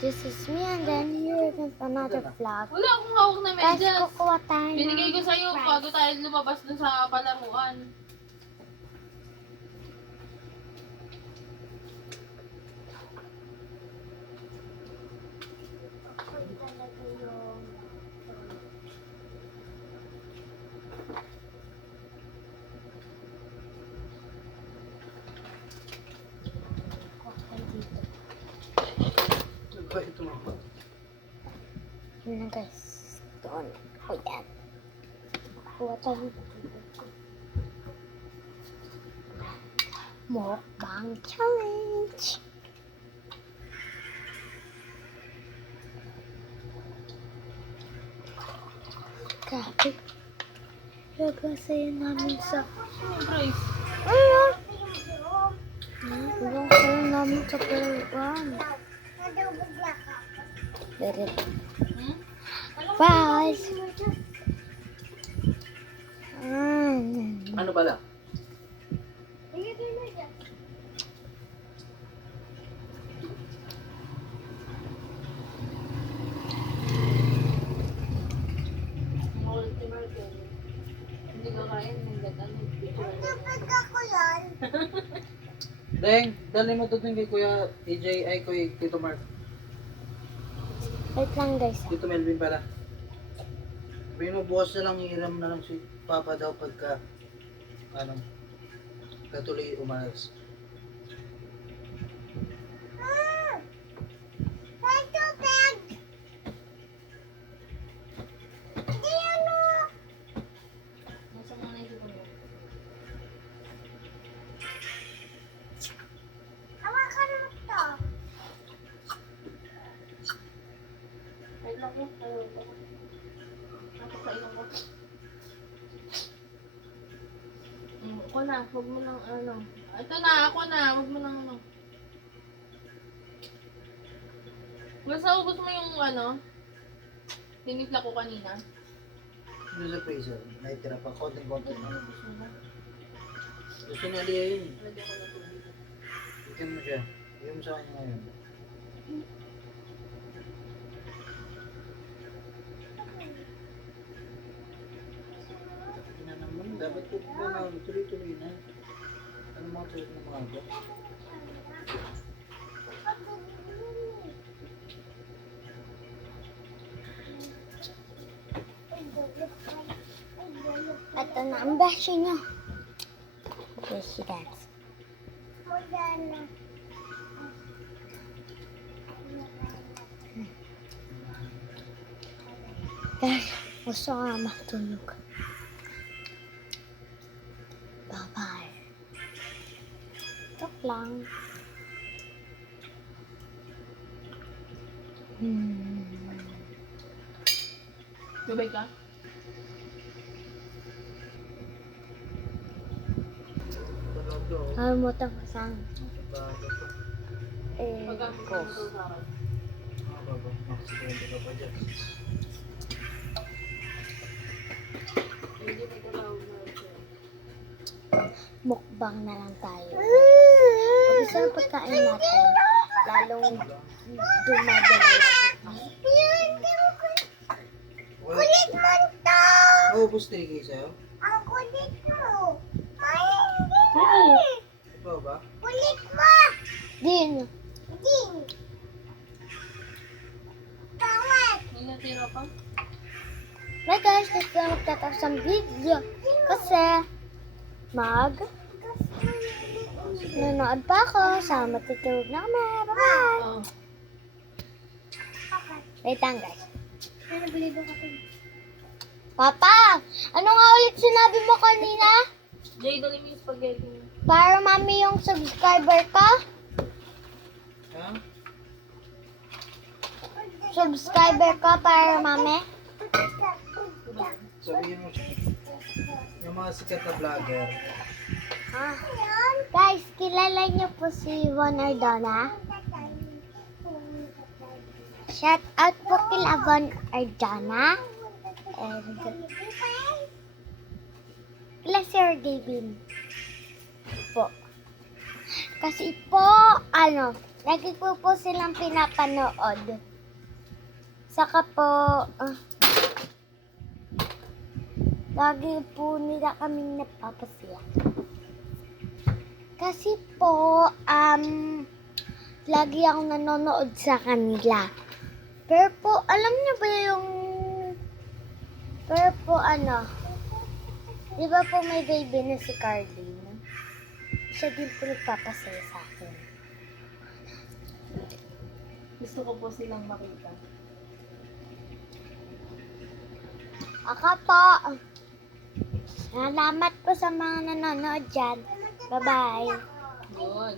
this is me and then here is another vlog. Wala akong hawak na Guys, medyas. kukuha tayo Binigay ko ng sa'yo rice. bago tayo lumabas dun sa palaruan. Ako talaga yung... Kuha tayo dito. Ito mo. Yun na guys. Doon. O yan. Kuha tayo dito. Mukbang challenge. Grabe. Lagasayo namin sa... Rice. Ayun! Lagasayo namin sa palaruan. Very Hmm? Guys! Ano pala? Hindi ka kain, nanggatan. Deng, dali mo to dun kay Kuya EJ, ay kay Tito Mark. Wait lang guys. Tito Melvin pala. Sabihin mo, bukas na lang, hiram na lang si Papa daw pagka, ano, katuloy umalis. Nasa mga naisip ko yun. Wait lang yun. Napakailan ko. Ako na, huwag mo nang ano. Ito na, ako na, huwag mo nang ano. Basta ubos mo yung ano, tinipla ko kanina. Ano sa freezer? Naitira pa, konting-konti na. Ubos mo ba? Gusto ni Aliyah yun. Lagyan ko na tubig. Ikan mo siya. Ikan mo sa kanya ngayon. Ina naman, dapat ito na tuloy-tuloy na. Ano mga tuloy na mga ito? Ito na ang beshi nyo. Beshi dance. Guys, gusto ko nga matulog. Bye-bye. Joke lang. Gabay ka? Talaga, oh. Nakalimutan ko saan. Bago pa. Paggamit ko ito sa akin. Bago, makasigurado ka pa dyan. Hindi may katawag na ito. Mukbang na lang tayo. Pag gusto ng pagkain natin, lalong dumadala. Kulit mo to! Maubos 3K sa'yo? Oo! Ikaw ba? Din. May natira pa? Bye guys, gusto na magtatapos ang video. Kasi, nanonood pa ako. Sama tutulog na kami. Bye-bye. Oo. Wait lang guys. Papa! Ano nga ulit sinabi mo kanina? Jay, dali mo yung spaghetti mo. Para mami yung subscriber ka? Ha? Subscriber ka para mami? Sabihin mo siya. Yung mga sikat na vlogger. Ah. Guys, kilala niyo po si Von Ardona? Shout out po kila Von Ardona. And kila Sir Gavin po. Kasi po, Lagi ko po silang pinapanood. Saka po, lagi po nila kaming napapasaya. Kasi po, lagi akong nanonood sa kanila. Pero po, alam niyo ba yung, pero po di ba po may baby na si Carlene? Siya din po nagpapasaya sa akin. Gusto ko po silang makita. Ako po. Salamat po sa mga nanonood dyan. Bye-bye. Yun.